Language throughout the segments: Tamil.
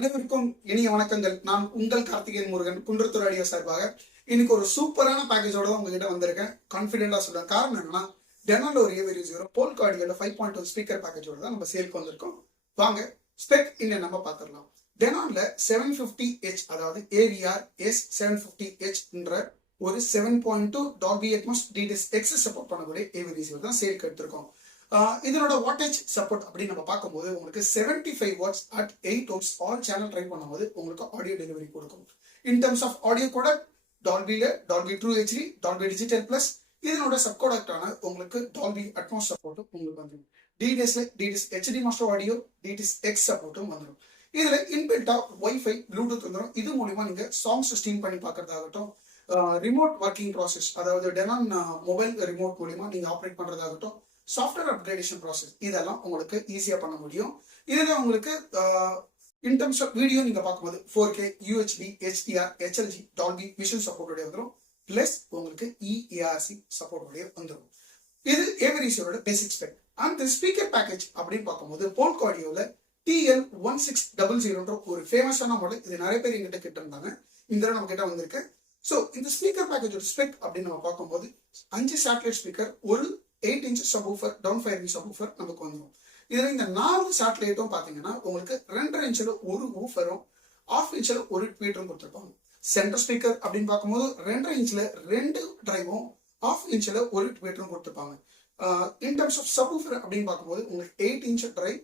அனைவருக்கும் இனிய வணக்கங்கள். நான் உங்கள் கார்த்திகேயன் முருகன், குன்றத்தூர் ஆடியோ சார்பாக இன்னைக்கு ஒரு சூப்பரான பேக்கேஜோட தான் உங்ககிட்ட வந்திருக்கேன். கான்ஃபிடென்டா சொல்றேன். காரணம் என்னன்னா, டெனான்ல ஒரு ஏவியர் 4K 5.2 ஸ்பீக்கர் பேக்கேஜோட தான் நம்ம சேலுக்கு வந்திருக்கோம். வாங்க ஸ்பெக் இன்னும் நம்ம பார்த்துடலாம். டெனான்ல 750H அதாவது AVR S750H என்ற ஒரு 7.2 Dolby Atmos DTS X support பண்ணக்கூடிய ஏவி ரிசீவர் தான் சேலுக்கு எடுத்திருக்கோம். இதனோட வாட்டேஜ் சப்போர்ட் அப்படின்னு நம்ம பார்க்கும்போது உங்களுக்கு 75 watts at 8 ohms all channel try பண்ணும்போது உங்களுக்கு ஆடியோ டெலிவரி கொடுக்கும். இன் டர்ம்ஸ் ஆஃப் ஆடியோ கூட டால்பில Dolby true HD, Dolby digital plus, இதனோட சப்கோடக்டான உங்களுக்கு டால்பி அட்மாஸ் சப்போர்ட்டும் உங்களுக்கு வந்துடும். DTS HD master audio, DTS X சப்போர்ட்டும் வந்துடும். இதுல இன்பில்டா வைஃபை ப்ளூடூத் வந்துடும். இது மூலியமா நீங்க சாங்ஸ் ஸ்ட்ரீம் பண்ணி பார்க்கறதாகட்டும், ரிமோட் ஒர்க்கிங் ப்ராசஸ் அதாவது டெனான் மொபைல் ரிமோட் மூலியமா நீங்க ஆப்ரேட் பண்றதாகட்டும், சாஃப்ட்வேர் அப்கிரேடேஷன் ப்ராசஸ் இதெல்லாம் உங்களுக்கு ஈஸியா பண்ண முடியும். இதுல உங்களுக்கு இன் டர்ம்ஸ் ஆஃப் வீடியோ நீங்க பார்க்கும்போது 4K UHD HDR HLG Dolby vision support உடைய வந்துடும். பிளஸ் உங்களுக்கு EARC சப்போர்ட் உடைய வந்துடும். இது ஏவி ரிசீவரோட பேசிக் ஸ்பெக். அந்த ஸ்பீக்கர் பேக்கேஜ் அப்படின்னு பார்க்கும்போது போல்கோ ஆடியோல TL1600 ஒரு ஃபேமஸான மாடல். இது நிறைய பேர் எங்கிட்ட கிட்ட இருந்தாங்க. இந்த நம்ம கிட்ட வந்திருக்கு. ஸோ இந்த ஸ்பீக்கர் பேக்கேஜோட ஸ்பெக் அப்படின்னு நம்ம பார்க்கும்போது 5 சேட்டலைட் ஸ்பீக்கர், ஒரு 8 inch subwoofer, down firing subwoofer நமக்கு வந்துடும். இதுல இந்த 4 சேட்டலைட்டும் பாத்தீங்கன்னா உங்களுக்கு 2.5 inch ஒரு ஊஃபரும், 1/2 inch ஒரு ட்வீட்டரும் கொடுத்துருப்பாங்க. சென்டர் ஸ்பீக்கர் அப்படின்னு பார்க்கும்போது 2.5 inch 2 டிரைவும், 1/2 inch ஒரு ட்வீட்டரும் கொடுத்துருப்பாங்க. இன் டர்ம்ஸ் ஆஃப் சப்வூஃபர் அப்படின்னு பார்க்கும்போது உங்களுக்கு 8 inch டிரைவ்,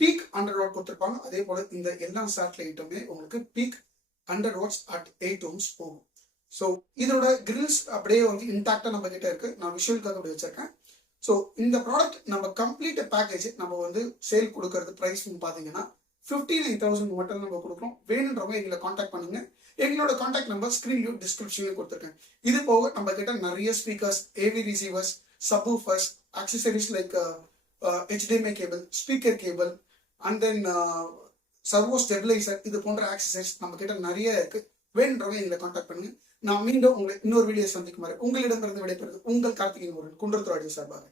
பீக் 100 வாட் கொடுத்துருப்பாங்க. அதே போல இந்த எல்லா சேட்டலைட்டுமே உங்களுக்கு பீக் 100 watts அட் 8 ohms போகும். ஸோ இதோட கிரில்ஸ் அப்படியே வந்து இன்டாக்டா நம்ம கிட்ட இருக்கு. நான் விஷுவலுக்காக அப்படி வச்சிருக்கேன். ஸோ இந்த ப்ராடக்ட் நம்ம கம்ப்ளீட் பேக்கேஜ் நம்ம வந்து சேல் கொடுக்கறது ப்ரைஸ் பார்த்தீங்கன்னா 59,000 மட்டும் நம்ம கொடுக்குறோம். வேணுன்றவங்க எங்களை காண்டாக்ட் பண்ணுங்க. எங்களோட காண்டாக்ட் நம்பர் ஸ்கிரீன்லயும் டிஸ்கிரிப்ஷன்லயும் கொடுத்துருக்கேன். இது போக நம்ம கிட்ட நிறைய speakers, AV receivers, subwoofers, accessories like HDMI cable, speaker cable and then servo stabiliser, இது போன்ற ஆக்சசரிஸ் நம்ம கிட்ட நிறைய இருக்கு. வேணுன்றவங்க எங்களை காண்டாக்ட் பண்ணுங்க. நான் மீண்டும் உங்களை இன்னொரு வீடியோ சந்திக்கும் வரை உங்களிடமிருந்து விடைபெறுவது உங்கள் கார்த்திகேயன் முருகன், குன்றத்தூர் ஆடியோ சார்பாக.